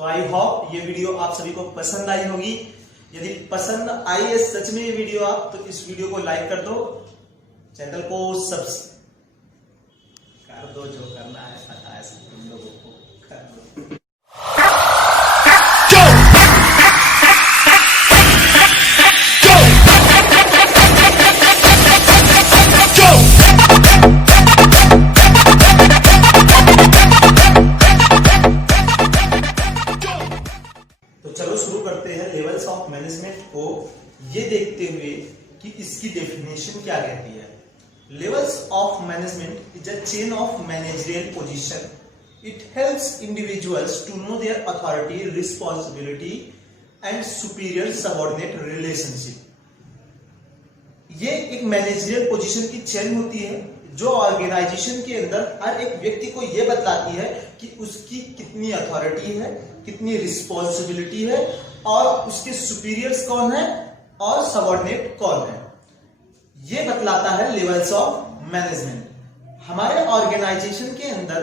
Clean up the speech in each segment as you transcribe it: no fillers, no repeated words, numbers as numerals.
तो I hope ये video आप सभी को पसंद आई होगी। यदि पसंद आई है सच में ये वीडियो आप, तो इस वीडियो को लाइक कर दो, चैनल को सब्सक्राइब कर दो, जो करना है पता है सब तुम लोगों को, कर दो। तो चलो शुरू करते हैं लेवल्स ऑफ मैनेजमेंट को ये देखते हुए कि इसकी डेफिनेशन क्या कहती है। Levels of management is a chain of managerial position. It helps individuals to know their authority, responsibility and superior subordinate relationship. ये एक मैनेजरियल पोजीशन की चेन होती है जो ऑर्गेनाइजेशन के अंदर हर एक व्यक्ति को यह बतलाती है कि उसकी कितनी अथॉरिटी है, कितनी रिस्पॉन्सिबिलिटी है और उसके सुपीरियर्स कौन है और सबऑर्डिनेट कौन है। ये बतलाता है लेवल्स ऑफ मैनेजमेंट। हमारे ऑर्गेनाइजेशन के अंदर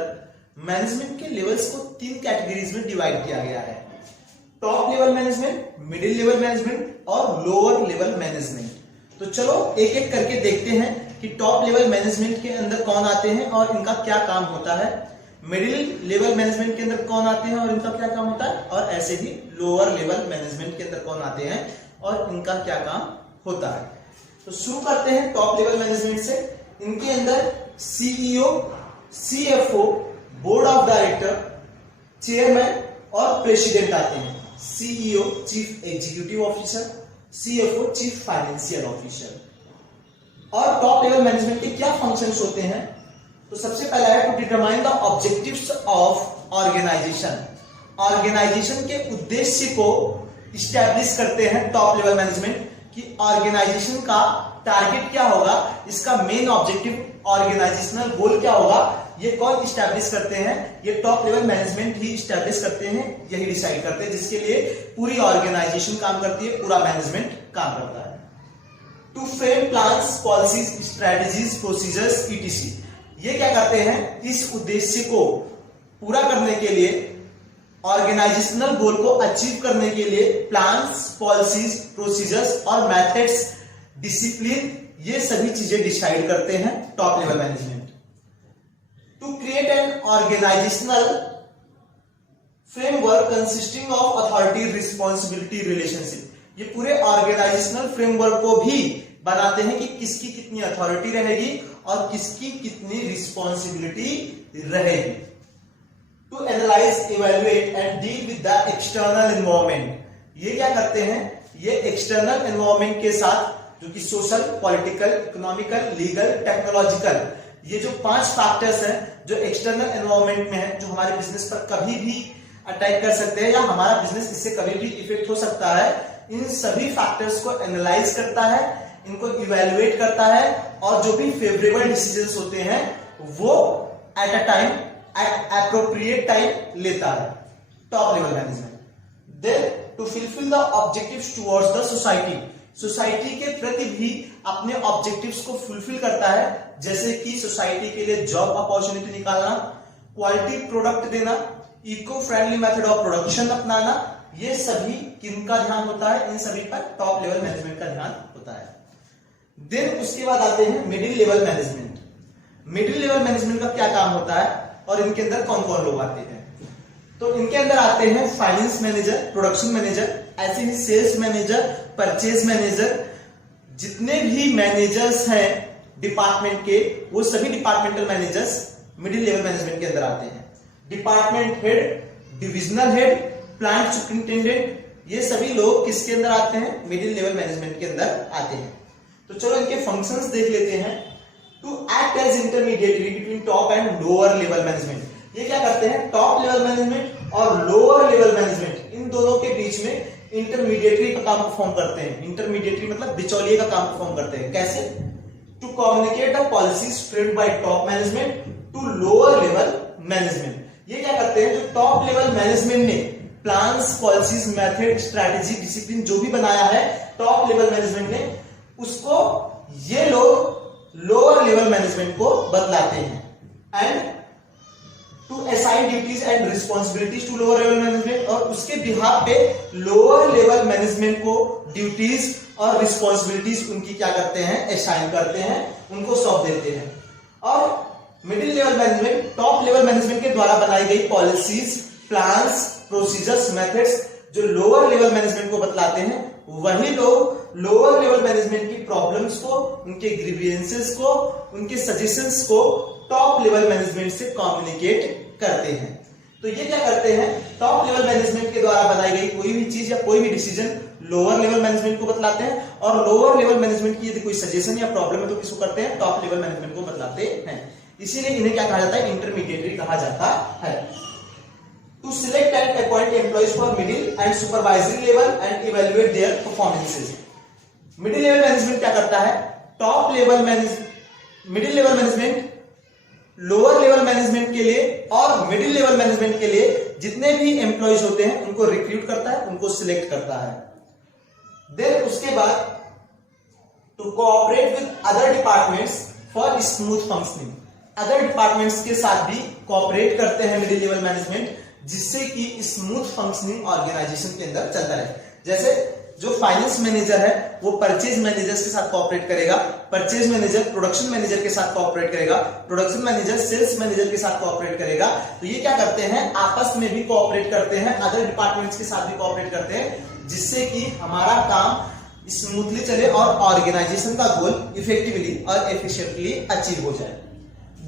मैनेजमेंट के लेवल्स को 3 कैटेगरीज में डिवाइड किया गया है। Top level management, middle level management और लोअर लेवल मैनेजमेंट। तो चलो एक एक करके देखते हैं कि टॉप लेवल मैनेजमेंट के अंदर कौन आते हैं और इनका क्या काम होता है, मिडिल लेवल मैनेजमेंट के अंदर कौन आते हैं और इनका क्या काम होता है, और ऐसे ही लोअर लेवल मैनेजमेंट के अंदर कौन आते हैं और इनका क्या काम होता है। तो शुरू करते हैं टॉप लेवल मैनेजमेंट से। इनके अंदर CEO, CFO, board of director, chairman और प्रेसिडेंट आते हैं। CEO chief executive officer, CFO chief financial officer. और टॉप लेवल मैनेजमेंट के क्या फंक्शंस होते हैं, तो सबसे पहला है to determine the objectives of organisation. Organisation के उद्देश्य को इस्टेब्लिश करते हैं टॉप लेवल मैनेजमेंट कि ऑर्गेनाइजेशन का टारगेट क्या होगा, इसका मेन ऑब्जेक्टिव, ऑर्गेनाइजेशनल गोल क्या होगा, ये कौन इस्टेब्लिश करते हैं, ये टॉप लेवल मैनेजमेंट ही इस्टेब्लिश करते हैं, यही डिसाइड करते हैं, जिसके लिए पूरी ऑर्गेनाइजेशन काम करती है, पूरा मैनेजमेंट काम करता है। To frame plans, policies, strategies, procedures ETC. ये क्या करते हैं, इस उद्देश्य को पूरा करने के लिए, ऑर्गेनाइजेशनल गोल को अचीव करने के लिए प्लान्स, पॉलिसीज, प्रोसीजर्स और मेथड्स, डिसिप्लिन, ये सभी चीजें डिसाइड करते हैं top level management. To create an organisational framework consisting of authority, responsibility, relationship. ये पूरे ऑर्गेनाइजेशनल फ्रेमवर्क को भी बनाते हैं कि किसकी कितनी अथॉरिटी रहेगी और किसकी कितनी रिस्पॉन्सिबिलिटी रहेगी। To analyse, evaluate and deal with the external environment. ये क्या करते हैं, ये एक्सटर्नल एनवायरनमेंट के साथ, जो कि social, political, economical, legal, technological, ये जो 5 फैक्टर्स हैं जो एक्सटर्नल एनवायरनमेंट में है, जो हमारे बिजनेस पर कभी भी अटैक कर सकते हैं या हमारा बिजनेस इससे कभी भी इफेक्ट हो सकता है, इन सभी फैक्टर्स को एनालाइज करता है, इनको इवैल्यूएट करता है और जो भी फेवरेबल डिसीजंस होते हैं वो at a time, at appropriate time लेता है top level management. Then to fulfil the objectives towards the society. Society के प्रति भी अपने ऑब्जेक्टिव्स को फुलफिल करता है, जैसे कि सोसाइटी के लिए जॉब अपॉर्चुनिटी निकालना, क्वालिटी प्रोडक्ट देना, eco friendly method of production अपनाना, ये सभी किनका ध्यान होता है, इन सभी पर टॉप लेवल मैनेजमेंट का ध्यान होता है। देन उसके बाद आते हैं middle level management. Middle level management का क्या काम होता है और इनके अंदर कौन कौन लोग आते हैं, तो इनके अंदर आते हैं फाइनेंस मैनेजर, प्रोडक्शन मैनेजर, ऐसे ही सेल्स मैनेजर, परचेज मैनेजर। जितने भी मैनेजर्स हैं डिपार्टमेंट के, वो सभी departmental managers middle level management के अंदर आते हैं। Department head, divisional head, plant superintendent, ये सभी लोग किसके अंदर आते हैं, मिडिल लेवल मैनेजमेंट के अंदर आते हैं। तो चलो इनके फंक्शंस देख लेते हैं। To act as intermediatory between top and lower level management. ये क्या करते हैं, टॉप लेवल मैनेजमेंट और लोअर लेवल मैनेजमेंट, इन दोनों के बीच में इंटरमीडिएटरी का काम परफॉर्म करते हैं। इंटरमीडिएटरी मतलब बिचौलिए का काम परफॉर्म करते हैं। कैसे, to communicate the policies framed by top management to lower level management. ये क्या करते हैं, जो टॉप लेवल मैनेजमेंट ने plans, policies, method, strategy, discipline जो भी बनाया है टॉप लेवल मैनेजमेंट ने, उसको ये लोग लोअर लेवल मैनेजमेंट को बतलाते हैं। And to assign assign duties and responsibilities to lower level management, और उसके बिहाफ पे लोअर लेवल मैनेजमेंट को ड्यूटीज और रिस्पॉन्सिबिलिटीज उनकी क्या करते हैं, असाइन करते हैं, उनको सौंप देते हैं। और middle level management top level management के द्वारा बनाई गई पॉलिसीज, प्लान्स, प्रोसीजर्स, मेथड्स जो लोअर लेवल मैनेजमेंट को बतलाते हैं, वही लोग लोअर लेवल मैनेजमेंट की प्रॉब्लम्स को, उनके ग्रीवियंसेस को, उनके सजेशंस को टॉप लेवल मैनेजमेंट से कम्युनिकेट करते हैं। तो ये क्या करते हैं, टॉप लेवल मैनेजमेंट के द्वारा बनाई गई कोई भी चीज या कोई भी डिसीजन लोअर लेवल मैनेजमेंट को बतलाते हैं, और लोअर लेवल मैनेजमेंट की यदि कोई सजेशन या प्रॉब्लम है तो किसको करते हैं, टॉप लेवल मैनेजमेंट को बतलाते हैं। इसीलिए इन्हें क्या कहा जाता है, इंटरमीडिएटरी कहा जाता है। To select and appoint employees for middle and supervisory level and evaluate their performances. Middle level management क्या करता है, top level middle level management lower level management के लिए और मिडिल लेवल मैनेजमेंट के लिए जितने भी एम्प्लॉइज होते हैं उनको रिक्रूट करता है, उनको सिलेक्ट करता है। देन उसके बाद to cooperate with other departments for smooth functioning, other departments के साथ भी कोऑपरेट करते हैं मिडिल लेवल मैनेजमेंट, जिससे कि स्मूथ फंक्शनिंग ऑर्गेनाइजेशन के अंदर चलता रहे। जैसे जो फाइनेंस मैनेजर है वो परचेज मैनेजर्स के साथ कोऑपरेट करेगा, परचेज मैनेजर प्रोडक्शन मैनेजर के साथ कोऑपरेट करेगा, प्रोडक्शन मैनेजर सेल्स मैनेजर के साथ कोऑपरेट करेगा। तो ये क्या करते हैं, आपस में भी कोऑपरेट करते हैं, अदर डिपार्टमेंट्स के साथ भी कोऑपरेट करते हैं, जिससे कि हमारा काम स्मूथली चले और ऑर्गेनाइजेशन का गोल इफेक्टिवली और एफिशिएंटली अचीव हो जाए।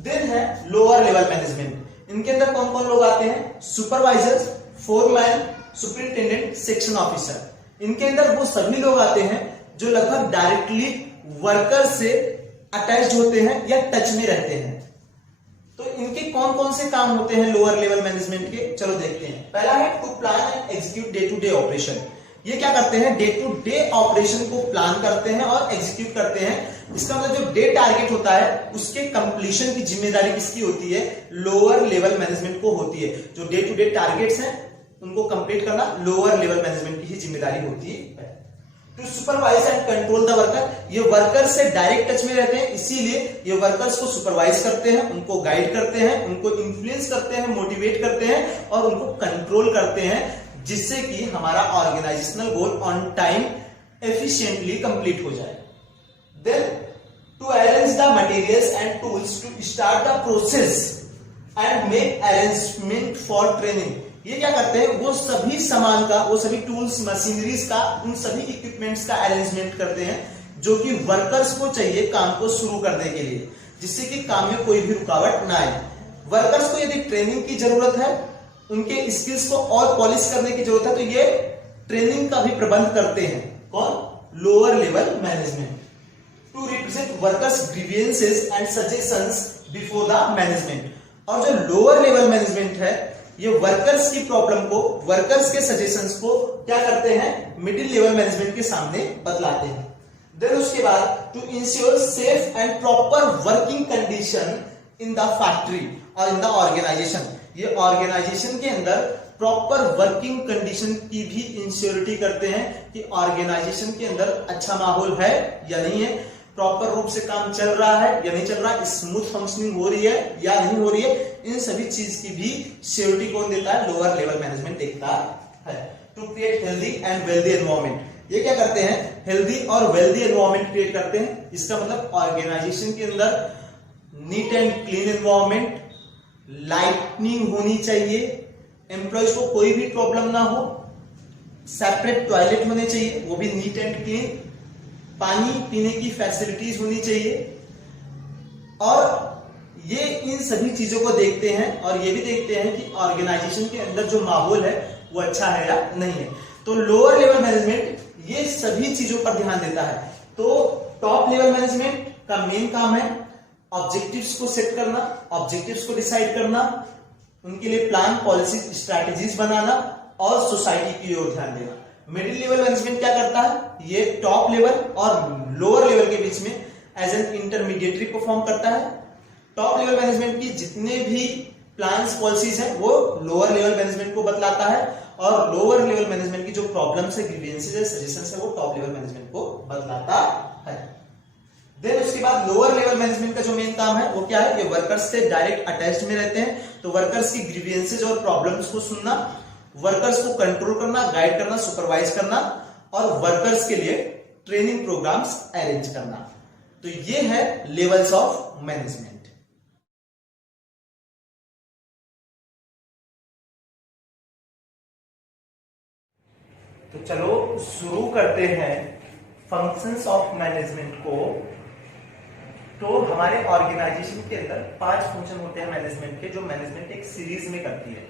देन है लोअर लेवल मैनेजमेंट, इनके अंदर कौन कौन लोग आते हैं, supervisor, foreman, superintendent, section officer. इनके अंदर वो सभी लोग आते हैं जो लगभग डायरेक्टली वर्कर से अटैच्ड होते हैं या टच में रहते हैं। तो इनके कौन कौन से काम होते हैं लोअर लेवल मैनेजमेंट के, चलो देखते हैं। पहला है to plan and execute day to day operation. ये क्या करते हैं, डे टू डे ऑपरेशन को प्लान करते हैं और एग्जीक्यूट करते हैं। इसका मतलब जो डे टारगेट होता है उसके कंप्लीशन की जिम्मेदारी किसकी होती है, लोअर लेवल मैनेजमेंट को होती है। जो डे टू डे टारगेट्स हैं उनको कंप्लीट करना लोअर लेवल मैनेजमेंट की ही जिम्मेदारी होती है। To supervise and control the worker, ये वर्कर से डायरेक्ट टच में रहते हैं, इसीलिए ये वर्कर्स को सुपरवाइज करते हैं, उनको गाइड करते हैं, उनको इन्फ्लुएंस करते हैं, मोटिवेट करते हैं और उनको कंट्रोल करते हैं, जिससे कि हमारा organisational goal on time efficiently complete हो जाए। Then to arrange the materials and tools to start the process and make arrangement for training. ये क्या करते हैं, वो सभी सामान का, वो सभी टूल्स, मशीनरीज का, उन सभी इक्विपमेंट्स का अरेंजमेंट करते हैं जो कि वर्कर्स को चाहिए काम को शुरू करने के लिए, जिससे कि काम में कोई भी रुकावट ना आए। वर्कर्स को यदि ट्रेनिंग की जरूरत है, उनके स्किल्स को और पॉलिश करने की जरूरत है, तो ये ट्रेनिंग का भी प्रबंध करते हैं। कौन, lower level management. To represent workers grievances and suggestions before the management. और जो लोअर लेवल मैनेजमेंट है ये वर्कर्स की प्रॉब्लम को, वर्कर्स के सजेशंस को क्या करते हैं, मिडिल लेवल मैनेजमेंट के सामने बतलाते हैं। देन उसके बाद to ensure safe and proper working condition in the factory और इन द ऑर्गेनाइजेशन। ये ऑर्गेनाइजेशन के अंदर प्रॉपर वर्किंग कंडीशन की भी इंश्योरिटी करते हैं कि ऑर्गेनाइजेशन के अंदर अच्छा माहौल है या नहीं है, प्रॉपर रूप से काम चल रहा है या नहीं चल रहा, स्मूथ फंक्शनिंग हो रही है या नहीं हो रही है। इन सभी चीज की भी श्योरिटी कौन देता है, लोअर लेवल मैनेजमेंट देखता है। To create healthy and wealthy environment, ये क्या करते हैं, हेल्दी और वेल्दी एनवायरमेंट क्रिएट करते हैं। इसका मतलब ऑर्गेनाइजेशन के अंदर neat and clean environment, lightning होनी चाहिए, एम्प्लॉयज को कोई भी प्रॉब्लम ना हो, सेपरेट टॉयलेट होने चाहिए वो भी नीट एंड क्लीन, पानी पीने की फैसिलिटीज होनी चाहिए। और ये इन सभी चीजों को देखते हैं और ये भी देखते हैं कि ऑर्गेनाइजेशन के अंदर जो माहौल है वो अच्छा है या नहीं है। तो लोअर लेवल मैनेजमेंट ये सभी चीजों पर ध्यान देता है। तो टॉप लेवल मैनेजमेंट का मेन काम है ऑब्जेक्टिव्स को सेट करना, ऑब्जेक्टिव्स को डिसाइड करना, उनके लिए प्लान, पॉलिसी, स्ट्रैटेजीज बनाना और सोसाइटी की ओर ध्यान देना। मिडिल लेवल मैनेजमेंट क्या करता है, ये टॉप लेवल और लोअर लेवल के बीच में एज एन इंटरमीडिएटरी परफॉर्म करता है। टॉप लेवल मैनेजमेंट की जितने भी प्लान्स, पॉलिसीज हैं वो लोअर लेवल मैनेजमेंट को बतलाता है और लोअर लेवल मैनेजमेंट की जो प्रॉब्लम्स है, ग्रीवियंसेस है, सजेशंस है वो टॉप लेवल मैनेजमेंट को बतलाता है। देन उसके बाद लोअर लेवल मैनेजमेंट का जो मेन काम है वो क्या है, ये वर्कर्स से डायरेक्ट अटैच्ड में रहते हैं, तो वर्कर्स की ग्रीवियंसेस और प्रॉब्लम्स को सुनना, वर्कर्स को कंट्रोल करना, गाइड करना, सुपरवाइज करना और वर्कर्स के लिए ट्रेनिंग प्रोग्राम्स अरेंज करना। तो ये है लेवल्स ऑफ मैनेजमेंट। तो चलो शुरू करते हैं फंक्शंस ऑफ मैनेजमेंट को। तो हमारे ऑर्गेनाइजेशन के अंदर 5 फंक्शन होते हैं मैनेजमेंट के, जो मैनेजमेंट एक सीरीज में करती है।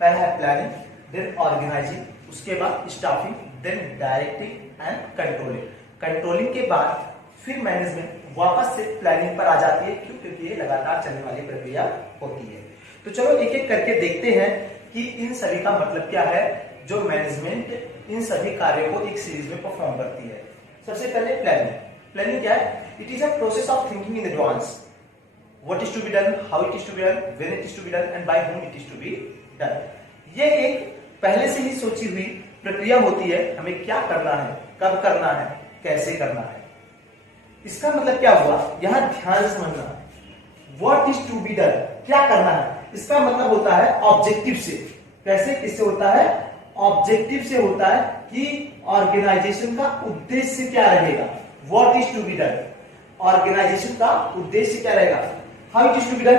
पहला है प्लानिंग, देन ऑर्गेनाइजिंग, उसके बाद staffing, then directing and controlling. Controlling के बाद फिर मैनेजमेंट वापस से प्लानिंग पर आ जाती है, क्यों? क्योंकि ये लगातार चलने वाली प्रक्रिया होती है। तो चलो एक एक करके देखते हैं कि इन सभी का मतलब क्या है, जो मैनेजमेंट इन सभी कार्यों को एक सीरीज में परफॉर्म करती है। सबसे पहले प्लानिंग। प्लानिंग क्या है? It is a process of thinking in advance, what is to be done, how it is to be done, when it is to be done and by whom it is to be done. ये एक पहले से ही सोची हुई प्रक्रिया होती है, हमें क्या करना है, कब करना है, कैसे करना है। इसका मतलब क्या हुआ, यहां ध्यान से समझना, what is to be done, क्या करना है, इसका मतलब होता है ऑब्जेक्टिव से। कैसे, किससे होता है? ऑब्जेक्टिव से होता है कि ऑर्गेनाइजेशन का उद्देश्य क्या रहेगा, what is to be done, organisation का उद्देश्य क्या रहेगा, how it is to be done,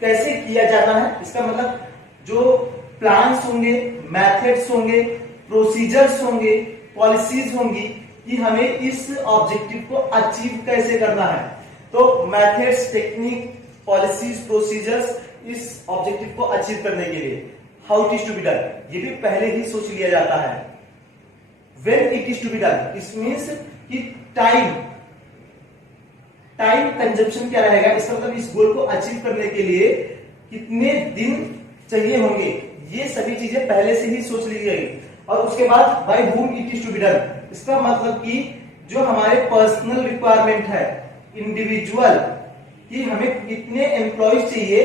कैसे किया जाना है। इसका मतलब जो प्लान्स होंगे, मेथड्स होंगे, प्रोसीजर्स होंगे, पॉलिसीज होंगी कि हमें इस ऑब्जेक्टिव को अचीव कैसे करना है। तो मेथड्स, टेक्निक, पॉलिसीज, प्रोसीजर्स इस ऑब्जेक्टिव को अचीव करने के लिए, how it is to be done, ये भी पहले ही सोच लिया जाता है। When it is to be done, it means कि टाइम कंजप्शन क्या रहेगा, इसका मतलब इस गोल को अचीव करने के लिए कितने दिन चाहिए होंगे, ये सभी चीजें पहले से ही सोच ली गई। और उसके बाद by whom it is to be done, इसका मतलब कि जो हमारे पर्सनल रिक्वायरमेंट है, इंडिविजुअल, कि हमें कितने एम्प्लॉयज चाहिए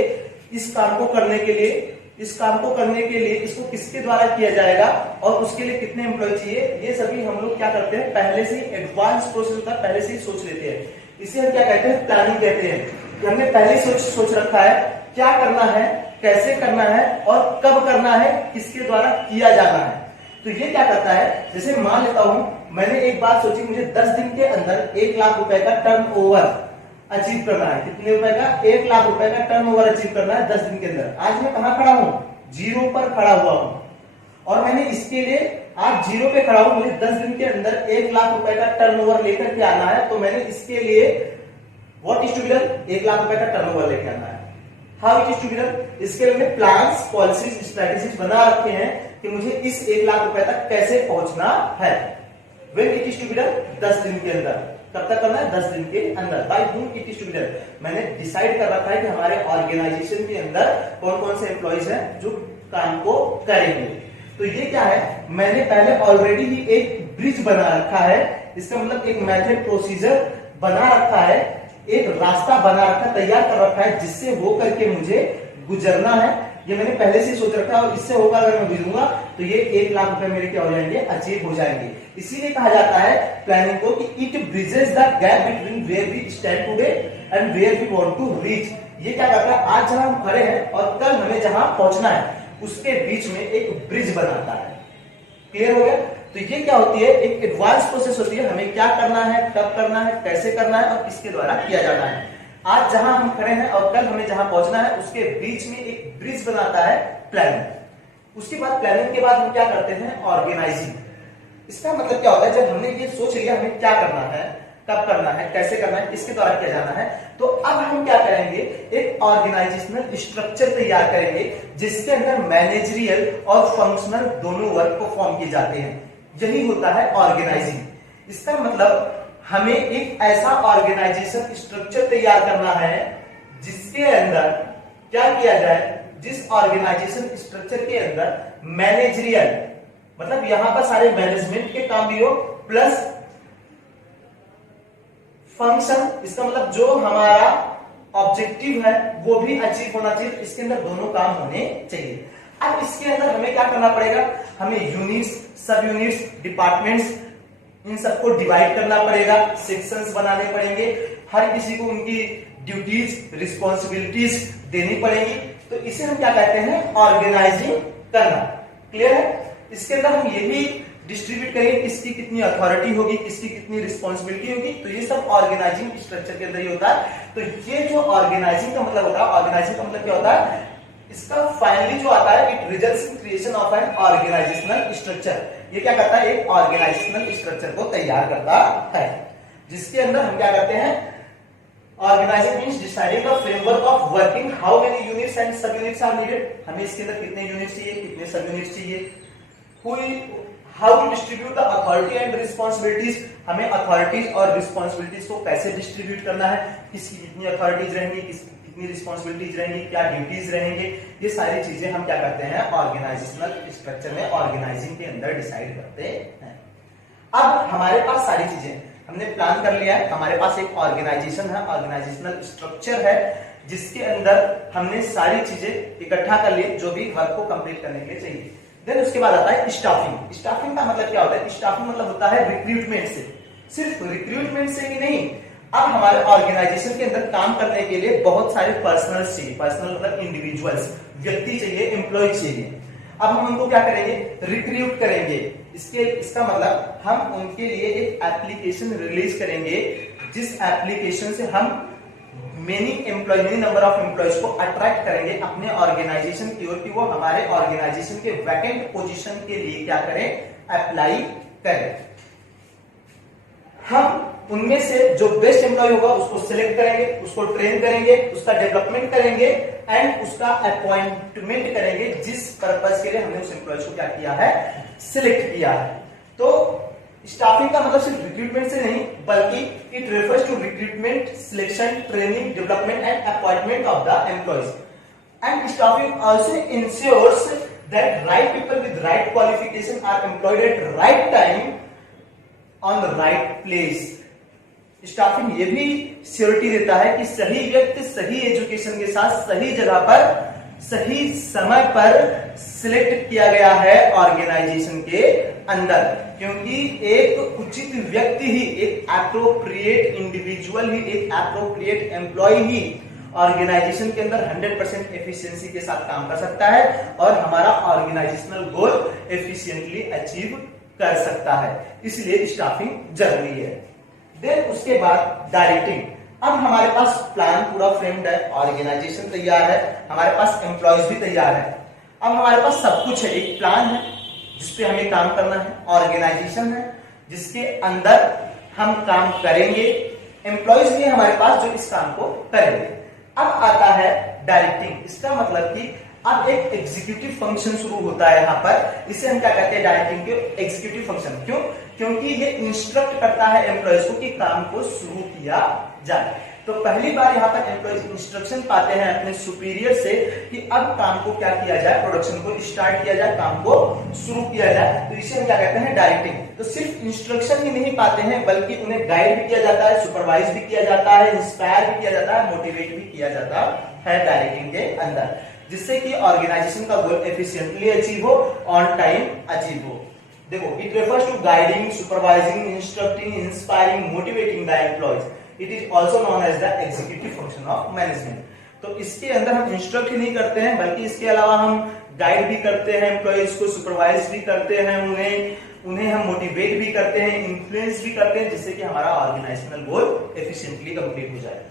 इस काम को करने के लिए, इस काम को करने के लिए इसको किसके द्वारा किया जाएगा और उसके लिए कितने एम्प्लॉय चाहिए, ये सभी हम लोग क्या करते हैं, पहले से ही एडवांस प्रोसेस होता है, पहले से ही सोच लेते हैं। इसे हम क्या कहते हैं, प्लानिंग कहते हैं, कि हमने पहले सोच रखा है क्या करना है, कैसे करना है और कब करना है, किसके द्वारा किया जाना है। तो ये क्या करता है, जैसे मान लेता हूं मैंने एक बात सोची, मुझे 10 दिन के अंदर 1 लाख रुपए का टर्नओवर अचीव करना है। कितने रुपए का? 1 लाख रुपए का टर्नओवर अचीव करना है 10 दिन के अंदर। आज मैं कहां खड़ा हूं? जीरो पर खड़ा हुआ हूं, और मैंने इसके लिए आज जीरो पे खड़ा हूं, मुझे 10 दिन के अंदर 1 लाख रुपए का टर्नओवर लेकर के आना है। तो मैंने इसके लिए what is to be done, 1 lakh रुपए का टर्नओवर लेकर आना है। How it is to be done, इसके लिए मैंने प्लान्स, पॉलिसीज, स्ट्रेटेजीज बना रखे हैं कि मुझे इस 1 लाख रुपए तक कैसे पहुंचना है। When it is to be done, 10 दिन के अंदर। कब तक करना है? 10 दिन के अंदर। By whom it is to be done, मैंने डिसाइड कर रखा है कि हमारे ऑर्गेनाइजेशन के अंदर कौन कौन से एम्प्लॉइज हैं जो काम को करेंगे। तो ये क्या है, मैंने पहले ऑलरेडी ही एक ब्रिज बना रखा है, इसका मतलब एक मेथड, प्रोसीजर बना रखा है, एक रास्ता बना रखा, तैयार कर रखा है, जिससे हो करके मुझे गुजरना है। ये मैंने पहले से सोच रखा है, और इससे होकर अगर मैं गुजरूंगा तो ये 1 लाख रुपए मेरे क्या हो जाएंगे, अचीव हो जाएंगे। इसीलिए कहा जाता है प्लानिंग को कि it bridges the gap between where we stand today and where we want to reach. ये क्या करता है, आज जहां हम खड़े हैं और कल हमें जहां पहुंचना है, उसके बीच में एक ब्रिज बनाता है। क्लियर हो गया? तो ये क्या होती है, एक एडवांस प्रोसेस होती है, हमें क्या करना है, कब करना है, कैसे करना है और किसके द्वारा किया जाना है। आज जहां हम खड़े हैं और कल हमें जहां पहुंचना है, उसके बीच में एक ब्रिज बनाता है प्लानिंग। उसके बाद प्लानिंग के बाद हम क्या करते हैं, ऑर्गेनाइजिंग। इसका मतलब क्या होता है, जब हमने ये सोच लिया हमें क्या करना है, कब करना है, कैसे करना है, किसके द्वारा किया जाना है, तो अब हम क्या करेंगे, एक ऑर्गेनाइजेशनल स्ट्रक्चर तैयार करेंगे जिसके अंदर मैनेजरियल और फंक्शनल दोनों वर्क परफॉर्म किए जाते हैं। यही होता है ऑर्गेनाइजिंग। इसका मतलब हमें एक ऐसा ऑर्गेनाइजेशन स्ट्रक्चर तैयार करना है जिसके अंदर क्या किया जाए, जिस ऑर्गेनाइजेशन स्ट्रक्चर के अंदर मैनेजरियल, मतलब यहां पर सारे मैनेजमेंट के काम भी हो, प्लस फंक्शन, इसका मतलब जो हमारा ऑब्जेक्टिव है वो भी अचीव होना चाहिए। इसके अंदर दोनों काम होने चाहिए। अब इसके अंदर हमें क्या करना पड़ेगा, हमें यूनिट्स, सब यूनिट्स, डिपार्टमेंट्स, इन सबको डिवाइड करना पड़ेगा, सेक्शंस बनाने पड़ेंगे। हर किसी को उनकी ड्यूटीज रिस्पॉन्सिबिलिटीज देनी पड़ेगी। तो इसे हम क्या कहते हैं, ऑर्गेनाइजिंग करना। क्लियर है? इसके अंदर हम ये भी डिस्ट्रीब्यूट करेंगे किसकी कितनी अथॉरिटी होगी, किसकी कितनी रिस्पॉन्सिबिलिटी होगी। तो ये सब ऑर्गेनाइजिंग स्ट्रक्चर के अंदर ही होता है। तो ये जो ऑर्गेनाइजिंग का मतलब होता है, ऑर्गेनाइजिंग का मतलब क्या होता है, इसका फाइनली जो आता है, it results in creation of an organisational structure. ये क्या करता है, एक ऑर्गेनाइजेशनल स्ट्रक्चर को तैयार करता है, जिसके अंदर हम क्या करते हैं, organising means deciding the framework of working, how many units and sub units are needed, हमें इसके अंदर कितने यूनिट्स चाहिए, कितने सब यूनिट्स चाहिए, how to distribute the authority and responsibilities, हमें अथॉरिटीज और रिस्पॉन्सिबिलिटीज को कैसे डिस्ट्रीब्यूट करना है, किसकी कितनी अथॉरिटीज रहेंगी, कितनी रिस्पॉन्सिबिलिटीज रहेंगी, क्या ड्यूटीज रहेंगे, ये सारी चीजें हम क्या करते हैं, ऑर्गेनाइजेशनल स्ट्रक्चर में ऑर्गेनाइजिंग के अंदर डिसाइड करते हैं। अब हमारे पास सारी चीजें हमने प्लान कर लिया है, हमारे पास एक ऑर्गेनाइजेशन है, ऑर्गेनाइजेशनल स्ट्रक्चर है, जिसके अंदर हमने सारी चीजें इकट्ठा कर ली जो भी वर्क को कंप्लीट करने के लिए चाहिए। देन उसके बाद आता है स्टाफिंग। स्टाफिंग का मतलब क्या होता है, स्टाफिंग मतलब होता है रिक्रूटमेंट से, सिर्फ रिक्रूटमेंट से ही नहीं, अब हमारे ऑर्गेनाइजेशन के अंदर काम करने के लिए बहुत सारे पर्सनल्स चाहिए, पर्सनल मतलब इंडिविजुअल्स, व्यक्ति चाहिए, एम्प्लॉय चाहिए। अब हम उनको क्या करेंगे, रिक्रूट करेंगे। इसका मतलब हम उनके लिए एक एप्लीकेशन रिलीज करेंगे, जिस एप्लीकेशन से हम मेनी नंबर ऑफ एम्प्लॉयज को अट्रैक्ट करेंगे अपने ऑर्गेनाइजेशन की ओर, कि वो हमारे ऑर्गेनाइजेशन के वैकेंट पोजीशन के लिए क्या करें, अप्लाई करें। हम उनमें से जो बेस्ट एम्प्लॉय होगा उसको सिलेक्ट करेंगे, उसको ट्रेन करेंगे, उसका डेवलपमेंट करेंगे एंड उसका अपॉइंटमेंट करेंगे, जिस पर्पस के लिए हमने उस एम्प्लॉय को क्या किया है, सिलेक्ट किया है। तो स्टाफिंग का मतलब सिर्फ रिक्रूटमेंट से नहीं, बल्कि it refers to recruitment, selection, training, development and appointment of the employees. And staffing also ensures that right people with right qualification are employed at right time on the right place. Staffing ये भी surety देता है कि सही व्यक्ति सही education के साथ सही जगह पर सही समय पर सिलेक्ट किया गया है ऑर्गेनाइजेशन के अंदर, क्योंकि एक उचित व्यक्ति ही, एक एप्रोप्रिएट इंडिविजुअल ही, एक एप्रोप्रिएट एम्प्लॉय ही ऑर्गेनाइजेशन के अंदर 100% एफिशिएंसी के साथ काम कर सकता है और हमारा ऑर्गेनाइजेशनल गोल एफिशिएंटली अचीव कर सकता है। इसलिए स्टाफिंग जरूरी है। देन उसके बाद डायरेक्टिंग। अब हमारे पास प्लान पूरा फ्रेम्ड है, ऑर्गेनाइजेशन तैयार है, हमारे पास एम्प्लॉयज भी तैयार है, अब हमारे पास सब कुछ है, एक प्लान है जिसपे हमें काम करना है, ऑर्गेनाइजेशन है जिसके अंदर हम काम करेंगे, एम्प्लॉयज भी है हमारे पास जो इस काम को करेंगे। अब आता है डायरेक्टिंग। इसका मतलब कि अब एक एग्जीक्यूटिव फंक्शन शुरू होता है यहाँ पर, इसे हम क्या कहते हैं, डायरेक्टिंग के एग्जीक्यूटिव फंक्शन। क्यों? क्योंकि ये इंस्ट्रक्ट करता है एम्प्लॉयज को कि काम को शुरू किया जाए। तो पहली बार यहाँ पर एम्प्लॉयज इंस्ट्रक्शन पाते हैं अपने सुपीरियर से कि अब काम को क्या किया जाए, प्रोडक्शन को स्टार्ट किया जाए, काम को शुरू किया जाए। तो इसे हम क्या कहते हैं, डायरेक्टिंग। तो सिर्फ इंस्ट्रक्शन ही नहीं पाते हैं, बल्कि उन्हें गाइड भी किया जाता है, सुपरवाइज भी किया जाता है, इंस्पायर भी किया जाता है, मोटिवेट भी किया जाता है डायरेक्टिंग के अंदर, जिससे कि ऑर्गेनाइजेशन का गोल एफिशिएंटली अचीव हो, ऑन टाइम अचीव हो। देखो, it refers to guiding, supervising, instructing, inspiring, motivating the employees. It is also known as the executive function of management. तो इसके अंदर हम इंस्ट्रक्ट ही नहीं करते हैं, बल्कि इसके अलावा हम गाइड भी करते हैं एम्प्लॉयज को, सुपरवाइज भी करते हैं उन्हें हम मोटिवेट भी करते हैं, इन्फ्लुएंस भी करते हैं, जिससे कि हमारा ऑर्गेनाइजेशनल गोल एफिशिएंटली कंप्लीट हो जाए।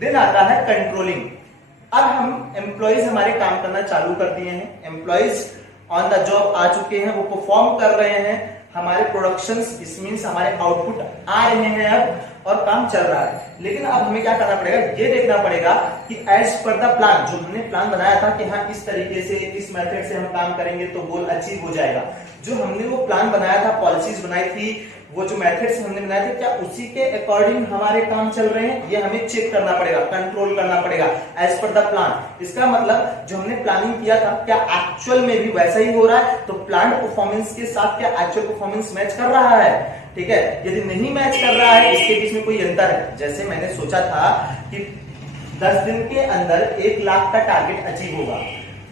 देन आता है कंट्रोलिंग। अब हम एम्प्लॉयज हमारे काम करना चालू कर दिए हैं, एम्प्लॉयज ऑन द जॉब आ चुके हैं, वो परफॉर्म कर रहे हैं, हमारे प्रोडक्शंस, इस मींस हमारे आउटपुट आ रहे हैं अब, और काम चल रहा है। लेकिन अब हमें क्या करना पड़ेगा, ये देखना पड़ेगा कि एज पर द प्लान, जो हमने प्लान बनाया था कि हाँ इस तरीके से, इस मेथड से हम काम करेंगे तो गोल अचीव हो जाएगा, जो हमने वो प्लान बनाया था, पॉलिसीज बनाई थी, वो जो मेथड्स हमने बनाए थे, क्या उसी के अकॉर्डिंग हमारे काम चल रहे हैं, ये हमें चेक करना पड़ेगा, कंट्रोल करना पड़ेगा एज पर द प्लान। इसका मतलब जो हमने प्लानिंग किया था क्या एक्चुअल में भी वैसा ही हो रहा है, तो प्लान परफॉर्मेंस के साथ क्या एक्चुअल परफॉर्मेंस मैच कर रहा है, ठीक है। यदि नहीं मैच कर रहा है, इसके बीच में कोई अंतर है, जैसे मैंने सोचा था कि 10 दिन के अंदर 1 लाख का टारगेट अचीव होगा,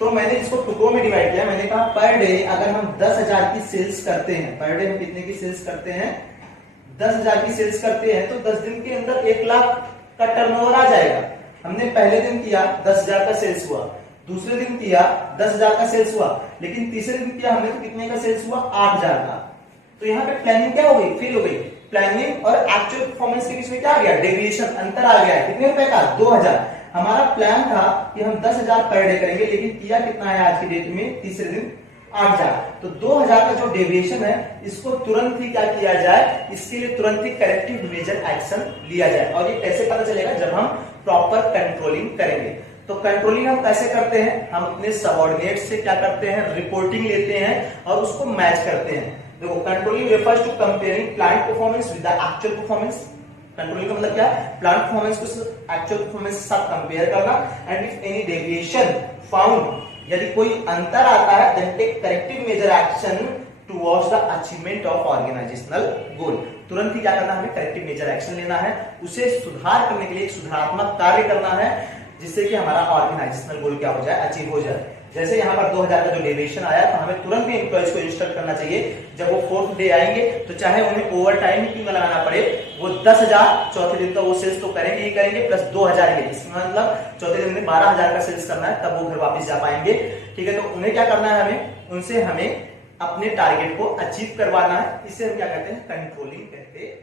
तो मैंने इसको टुकड़ों में डिवाइड किया। मैंने कहा पर डे अगर हम 10,000 की सेल्स करते हैं, पर डे हम कितने की सेल्स करते हैं, 10,000 की सेल्स करते हैं, तो 10 दिन के अंदर 1 लाख का टर्नओवर आ जाएगा। हमने पहले दिन किया 10,000 का सेल्स हुआ, दूसरे दिन किया 10,000 का सेल्स हुआ, लेकिन तीसरे दिन किया हमने तो कितने का सेल्स हुआ, 8,000 का। तो यहाँ पे प्लानिंग क्या हो गई, फेल हो गई। प्लानिंग और एक्चुअल परफॉर्मेंस के बीच में क्या आ गया, डेविएशन, अंतर आ गया है। कितने रुपए का, 2,000। हमारा प्लान था कि हम 10,000 पर डे करेंगे, लेकिन किया कितना है आज की डेट में, तीसरे दिन 8,000। तो 2,000 का जो डेविएशन है इसको तुरंत ही क्या किया जाए, इसके लिए तुरंत ही करेक्टिव मेजर एक्शन लिया जाए। और ये कैसे पता चलेगा, जब हम प्रॉपर कंट्रोलिंग करेंगे। तो कंट्रोलिंग हम कैसे करते हैं, हम अपने सबऑर्डिनेट से क्या करते हैं, रिपोर्टिंग लेते हैं और उसको मैच करते हैं। देखो, controlling refers to comparing plant performance with the actual performance. Controlling का मतलब क्या है, प्लांट परफॉर्मेंस को एक्चुअल परफॉर्मेंस के साथ कंपेयर करना। And if any deviation found, यदि कोई अंतर आता है, then take corrective measure action towards the achievement of organisational goal. तुरंत ही क्या करना है, हमें करेक्टिव मेजर एक्शन लेना है, उसे सुधार करने के लिए एक सुधारात्मक कार्य करना है, जिससे कि हमारा ऑर्गेनाइजेशनल गोल क्या हो जाए, अचीव हो जाए। जैसे यहाँ पर 2,000 का जो डेविएशन आया, तो हमें तुरंत ही एम्प्लॉइज को इंस्ट्रक्ट करना चाहिए, जब वो 4th डे आएंगे तो चाहे उन्हें ओवर टाइम ही क्यों ना लगाना पड़े, वो 10,000 चौथे दिन का वो सेल्स तो करेंगे ही करेंगे, प्लस 2,000 के, इसमें मतलब चौथे दिन में 12,000 का सेल्स करना है, तब वो घर वापस जा पाएंगे। ठीक है, तो उन्हें क्या करना है, हमें उनसे हमें अपने टारगेट को अचीव करवाना है। इसे हम क्या कहते हैं, कंट्रोलिंग कहते हैं।